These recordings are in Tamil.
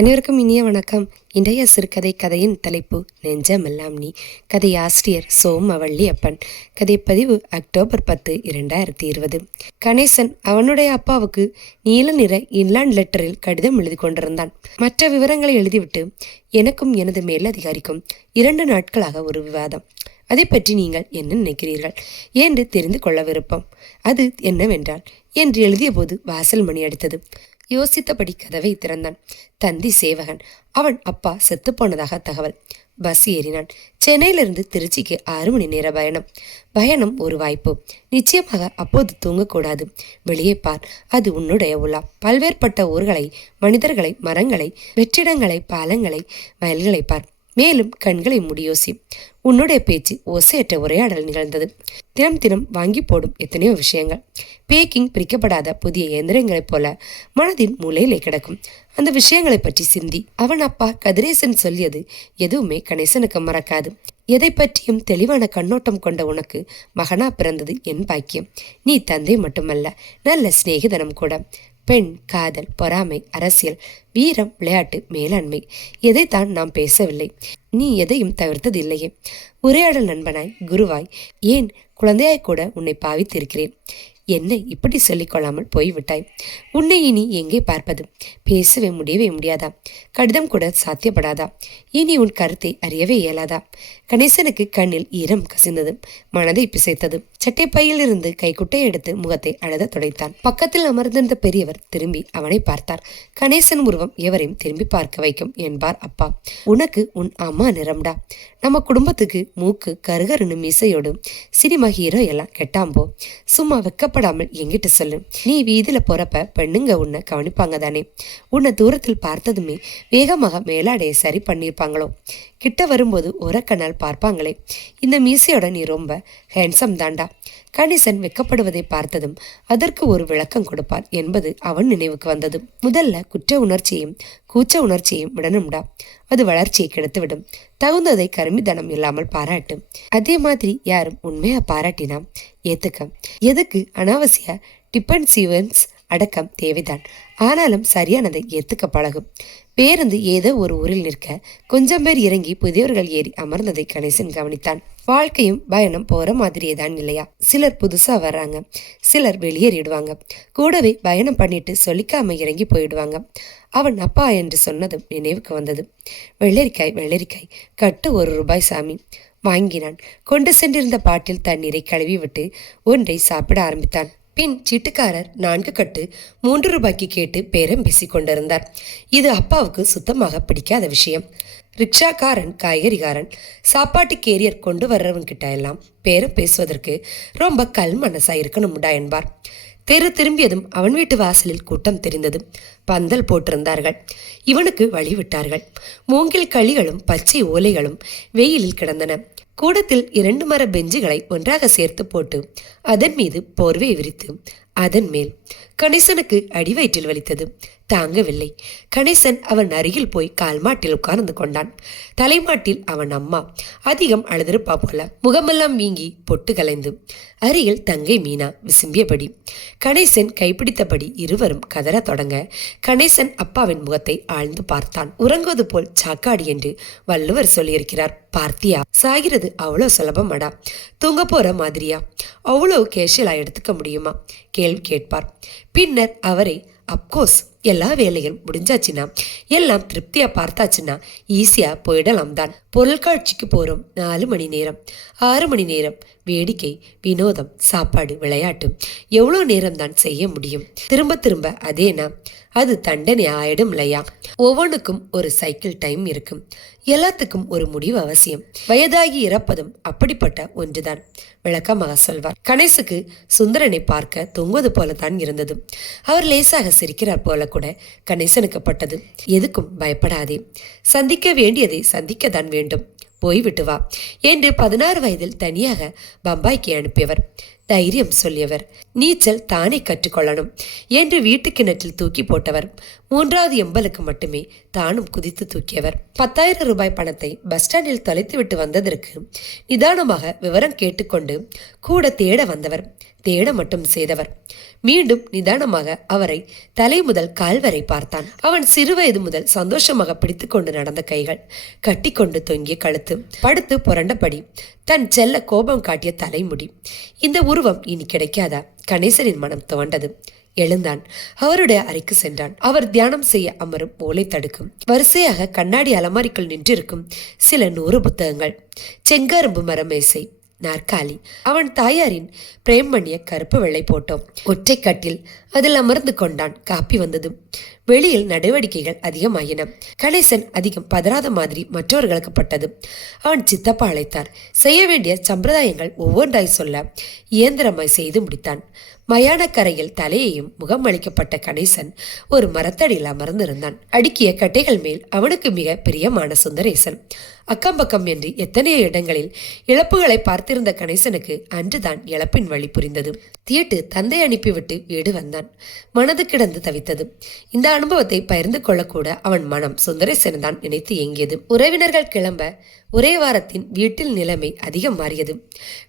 அனைவருக்கும் இனிய வணக்கம். இன்றைய சிறுகதை கதையின் தலைப்பு நெஞ்சமெல்லாம் நீ. கதை ஆசிரியர் சோமவள்ளி அப்பன் கதை பதிவு அக்டோபர் பத்து இரண்டாயிரத்தி இருபது. கணேசன் அவனுடைய அப்பாவுக்கு நீல நிற இன்லாண்ட் லெட்டரில் கடிதம் எழுதி கொண்டிருந்தான். மற்ற விவரங்களை எழுதிவிட்டு எனக்கும் எனது மேலதிகாரிக்கும் இரண்டு நாட்களாக ஒரு விவாதம். அதை பற்றி நீங்கள் என்ன நினைக்கிறீர்கள்? என்று தெரிந்து கொள்ள விருப்பம் அது என்னவென்றால் என்று எழுதியபோது வாசல் மணி அடித்தது. யோசித்தபடி கதவை திறந்தான். தந்தி சேவகன். அவன் அப்பா செத்துப்போனதாக தகவல். பஸ் ஏறினான். சென்னையிலிருந்து திருச்சிக்கு ஆறு மணி நேர பயணம். பயணம் ஒரு வாய்ப்பு. நிச்சயமாக அப்போது தூங்கக்கூடாது. வெளியே பார். அது உன்னுடைய உலா. பல்வேறுபட்ட ஊர்களை மனிதர்களை மரங்களை வெற்றிடங்களை பாலங்களை வயல்களை பார். மேலும் கண்களை முடியோசி உன்னுடைய பேச்சு ஒசையற்ற உரையாடல் நிகழ்ந்தது. தினம் தினம் வாங்கி போடும் எத்தனையோ விஷயங்கள். பேக்கிங் பிரிக்கப்படாத புதிய இயந்திரங்களைப் போல மனதின் மூலையிலே கிடக்கும். அந்த விஷயங்களை பற்றி சிந்தி. அவன் அப்பா கதிரேசன் சொல்லியது எதுவுமே கணேசனுக்கு மறக்காது. எதை பற்றியும் தெளிவான கண்ணோட்டம் கொண்ட உனக்கு மகனா பிறந்தது என் பாக்கியம். நீ தந்தை மட்டுமல்ல நல்ல சிநேகிதனம் கூட. பெண் காதல் பொறாமை அரசியல் வீரம் விளையாட்டு மேலாண்மை. எதைத்தான் நாம் பேசவில்லை. நீ எதையும் தவிர்த்தது இல்லையே உரையாடல் நண்பனாய் குருவாய். ஏன் குழந்தையாய் கூட உன்னை பாவித்திருக்கிறேன்? என்னை இப்படி சொல்லிக்கொள்ளாமல் போய்விட்டாய்? உன்னை இனி எங்கே பார்ப்பது? பேசவே முடியவே முடியாதா? கடிதம் கூட சாத்தியப்படாதா? இனி உன் கருத்தை அறியவே இயலாதா? கணேசனுக்கு கண்ணில் ஈரம் கசிந்தது. மனதை பிசைத்தது. சட்டைப்பையில் இருந்து கைக்குட்டை எடுத்து முகத்தை அழுத துடைத்தான். பக்கத்தில் அமர்ந்திருந்த பெரியவர் திரும்பி அவனை பார்த்தார். கணேசன் உருவம் எவரையும் திரும்பி பார்க்க வைக்கும் என்பார் அப்பா. உனக்கு உன் அம்மா நிறம்டா நம்ம குடும்பத்துக்கு மூக்கு கருகருன்னு மீசையோடும் சினிமா ஹீரோ எல்லாம் கெட்டாம்போ. சும்மா வெக்கப்படாமல் எங்கிட்ட சொல்லு. நீ வீதியில போறப்ப பெண்ணுங்க உன்னை கவனிப்பாங்க தானே. உன்னை தூரத்தில் பார்த்ததுமே வேகமாக மேலாடையை சரி பண்ணியிருப்பாங்களோ. கிட்ட வரும்போது உரக்கண்ணால் பார்ப்பாங்களே. இந்த மீசையோட நீ ரொம்ப ஹேண்ட்ஸம் தாண்டா. கணிசன் வெக்கப்படுவதை பார்த்ததும் அதற்கு ஒரு விளக்கம் கொடுப்பார் என்பது அவன் நினைவுக்கு வந்தது. முதல்ல குற்ற உணர்ச்சியையும் கூச்ச உணர்ச்சியையும் விடணும்டா. அது வளர்ச்சியை கெடுத்துவிடும். தகுந்ததை கருமிதனம் இல்லாமல் பாராட்டு. அதே மாதிரி யாரும் உண்மையா பாராட்டினா? ஏத்துக்க. எதுக்கு? அனாவசிய டிபென்சிவன்ஸ் அடக்கம் தேவைதான். ஆனாலும் சரியானதை ஏத்துக்க பழகும். பேருந்து ஏதோ ஒரு ஊரில் நிற்க கொஞ்சம் பேர் இறங்கி புதியவர்கள் ஏறி அமர்ந்ததை கணேசன் கவனித்தான். வாழ்க்கையும் பயணம் போற மாதிரியே தான் இல்லையா? சிலர் புதுசா வர்றாங்க. சிலர் வெளியேறிடுவாங்க. கூடவே பயணம் பண்ணிட்டு சொல்லிக்காம இறங்கி போயிடுவாங்க. அவன் அப்பா என்று சொன்னதும் நினைவுக்கு வந்தது. வெள்ளரிக்காய் வெள்ளரிக்காய் கட்டு ஒரு ரூபாய் சாமி. வாங்கினான். கொண்டு சென்றிருந்த பாட்டில் தண்ணீரை கழுவி விட்டு ஒன்றை சாப்பிட ஆரம்பித்தான். பின் சீட்டுக்காரர் நான்கு கட்டு மூன்று ரூபாய்க்கு கேட்டு பேரம் பேசிக் கொண்டிருந்தார். இது அப்பாவுக்கு சுத்தமாக பிடிக்காத விஷயம். ரிக்ஷாக்காரன் காய்கறிகாரன் சாப்பாட்டு கேரியர் கொண்டு வர்றவன்கிட்ட எல்லாம் பேரம் பேசுவதற்கு ரொம்ப கல் மனசா இருக்கணும்டா என்பார். தெரு திரும்பியதும் அவன் வீட்டு வாசலில் கூட்டம் தெரிந்தது பந்தல் போட்டிருந்தார்கள். இவனுக்கு வழி விட்டார்கள். மூங்கில் களிகளும் பச்சை ஓலைகளும் வெயிலில் கிடந்தன. கூடத்தில் இரண்டு மர பெஞ்சுகளை ஒன்றாக சேர்த்து போட்டு அதன் மீது போர்வை விரித்து அதன் மேல் கணேசனுக்கு அடிவயிற்றில் வலித்தது. தாங்கவில்லை. கணேசன் அவன் அருகில் போய் கால்மாட்டில் உட்கார்ந்து கொண்டான். தலைமாட்டில் அவன் அம்மா. அதிகம் அழுதிருப்பா போல முகமெல்லாம் வீங்கி பொட்டு கலைந்து. அருகில் தங்கை மீனா விசும்பியபடி. கணேசன் கைப்பிடித்தபடி இருவரும் கதற தொடங்க கணேசன் அப்பாவின் முகத்தை ஆழ்ந்து பார்த்தான். உறங்குவது போல் சாக்காடி என்று வள்ளுவர் சொல்லியிருக்கிறார். பார்த்தியா? சாகிறது அவ்வளோ சுலபமாடா தூங்க போற மாதிரியா? அவ்வளோ கேஷியலா எடுத்துக்க முடியுமா? கேள்வி கேட்பார். பின்னர் அவரை அப்கோர்ஸ் எல்லா வேலையும் முடிஞ்சாச்சுன்னா எல்லாம் திருப்தியா பார்த்தாச்சுன்னா ஈஸியா போயிடலாம் தான் பொருட்காட்சிக்கு போகிறோம் நாலு மணி நேரம். ஆறு மணி நேரம். வேடிக்கை வினோதம் சாப்பாடு விளையாட்டு. எவ்வளோ நேரம் தான் செய்ய முடியும்? திரும்ப திரும்ப அதேனா? அது தண்டனை ஆயிடும் இல்லையா? ஒவ்வொன்றுக்கும் ஒரு சைக்கிள் டைம் இருக்கும் எல்லாத்துக்கும் ஒரு முடிவு அவசியம். வயதாகி இறப்பதும் அப்படிப்பட்ட ஒன்றுதான். விளக்கமாக சொல்வார். கணேசுக்கு சுந்தரனை பார்க்க தொங்குவது போலத்தான் இருந்தது. அவர் லேசாக சிரிக்கிறார் போல கூட கணேசனுக்கு பட்டது எதுக்கும் பயப்படாதே. சந்திக்க வேண்டியதை சந்திக்கத்தான் வேண்டும். போய்விட்டு வா என்று பதினாறு வயதில் தனியாக பம்பாய்க்கு அனுப்பியவர். தைரியம் சொல்லியவர். நீச்சல் தானே கற்றுக்கொள்ளணும் என்று வீட்டு கிணற்றில் தூக்கி போட்டவர். மூன்றாவது எம்பலுக்கு மட்டுமே தானும் குதித்து தூக்கியவர். பத்தாயிரம் ரூபாய் பணத்தை பஸ் ஸ்டாண்டில் தொலைத்துவிட்டு வந்ததற்கு நிதானமாக விவரம் கேட்டுக்கொண்டு கூட தேட வந்தவர். தேட மட்டும் செய்தவர். மீண்டும் நிதானமாக அவரை தலை முதல் கால் வரை பார்த்தான். அவன் சிறுவயது முதல் சந்தோஷமாக பிடித்துக்கொண்டு நடந்த கைகள் கட்டிக்கொண்டு தொங்கிய கழுத்து படுத்து புரண்டபடி தன் செல்ல கோபம் காட்டிய தலைமுடி. இந்த உருவம் இனி கிடைக்காதா? கணேசனின் மனம் துவண்டது. எழுந்தான். அவருடைய அறைக்கு சென்றான். அவர் தியானம் செய்ய அமரும் ஓலை தடுக்கும். வரிசையாக கண்ணாடி அலமாரிக்குள் நின்றிருக்கும் சில நூறு புத்தகங்கள். செங்கரும்பு மரமேசை நாற்காலி. அவன் தாயாரின் பிரேம் பண்ணிய கருப்பு வெள்ளை போட்டோம். ஒற்றை கட்டில் அதில் அமர்ந்து கொண்டான். காப்பி வந்ததும் வெளியில் நடவடிக்கைகள் அதிகமாயின. கணேசன் அதிகம் பதறாத மாதிரி மற்றவர்களுக்கு பட்டது. அவன் சித்தப்பா அழைத்தார். செய்ய வேண்டிய சம்பிரதாயங்கள் ஒவ்வொன்றாய் சொல்ல இயந்திரமாய் செய்து முடித்தான். மயானக்கரையில் தலையையும் முகம் அளிக்கப்பட்ட கணேசன் ஒரு மரத்தடியில் அமர்ந்திருந்தான். அடுக்கிய கட்டைகள் மேல் அவனுக்கு மிக பிரியமான சுந்தரேசன். அக்கம் பக்கம் என்று எத்தனையோ இடங்களில் இழப்புகளை பார்த்திருந்த கணேசனுக்கு அன்றுதான் இழப்பின் வழி புரிந்தது. தியேட்டு தந்தை அனுப்பிவிட்டு வீடு வந்தான். மனது கிடந்து தவித்தது. இந்த அனுபவத்தை பகிர்ந்து கொள்ளக்கூட அவன் மனம் சுந்தரேசன் தான் நினைத்து ஏங்கியது. உறவினர்கள் கிளம்ப ஒரே வாரத்தின் வீட்டில் நிலைமை அதிகம் மாறியது.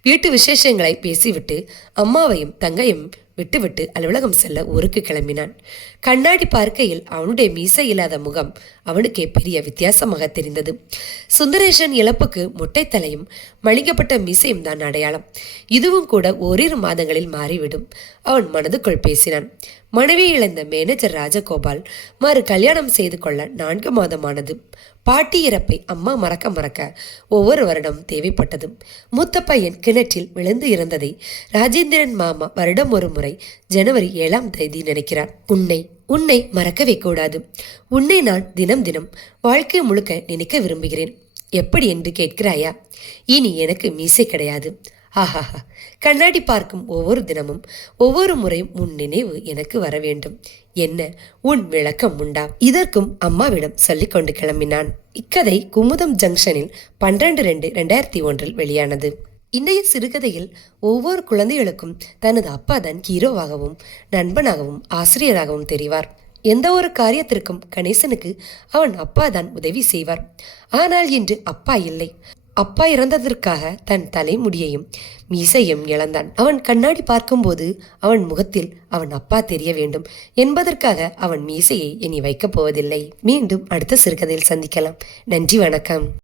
வீட்டு விசேஷங்களை பேசிவிட்டு அம்மாவையும் தங்கையும் think விட்டுவிட்டு அலுவலகம் செல்ல ஊருக்கு கிளம்பினான். கண்ணாடி பார்க்கையில் அவனுடைய மீசை இல்லாத முகம் அவனுக்கே பெரிய வித்தியாசமாக தெரிந்தது. சுந்தரேஷன் இழப்புக்கு முட்டை தலையும் மழிக்கப்பட்ட மீசையும் தான் அடையாளம். இதுவும் கூட ஓரிரு மாதங்களில் மாறிவிடும். அவன் மனதுக்குள் பேசினான். மனைவி இழந்த மேனேஜர் ராஜகோபால் மறு கல்யாணம் செய்து கொள்ள நான்கு மாதமானது. பாட்டி இறப்பை அம்மா மறக்க மறக்க ஒவ்வொரு வருடம் தேவைப்பட்டது. மூத்த பையன் கிணற்றில் விழுந்து இறந்ததை ராஜேந்திரன் மாமா வருடம் ஒரு முறை ஜனவரி ஏழாம் தேதி நினைக்கிறார். உன்னை உன்னை மறக்கவே கூடாது. உன்னை நான் தினம் தினம் வாழ்க்கை முழுக்க நினைக்க விரும்புகிறேன். எப்படி என்று கேட்கிறாயா? இனி எனக்கு மீசை கிடையாது. ஆஹாஹா. கண்ணாடி பார்க்கும் ஒவ்வொரு தினமும் ஒவ்வொரு முறையும் உன் நினைவு எனக்கு வர வேண்டும். என்ன? உன் விளக்கம் உண்டா? இதற்கும் அம்மாவிடம் சொல்லிக் கொண்டு கிளம்பினான். இக்கதை குமுதம் ஜங்ஷனில் பன்னிரண்டு ரெண்டு ரெண்டாயிரத்தி ஒன்றில் வெளியானது. இன்றைய சிறுகதையில் ஒவ்வொரு குழந்தைகளுக்கும் தனது அப்பா தான் ஹீரோவாகவும் நண்பனாகவும் ஆசிரியராகவும் தெரிவார். எந்த ஒரு காரியத்திற்கும் கணேசனுக்கு அவன் அப்பா தான் உதவி செய்வார். ஆனால் இன்று அப்பா இல்லை. அப்பா இறந்ததற்காக தன் தலைமுடியையும் மீசையும் இழந்தான். அவன் கண்ணாடி பார்க்கும்போது அவன் முகத்தில் அவன் அப்பா தெரிய வேண்டும் என்பதற்காக அவன் மீசையை இனி வைக்கப் போவதில்லை. மீண்டும் அடுத்த சிறுகதையில் சந்திக்கலாம். நன்றி வணக்கம்.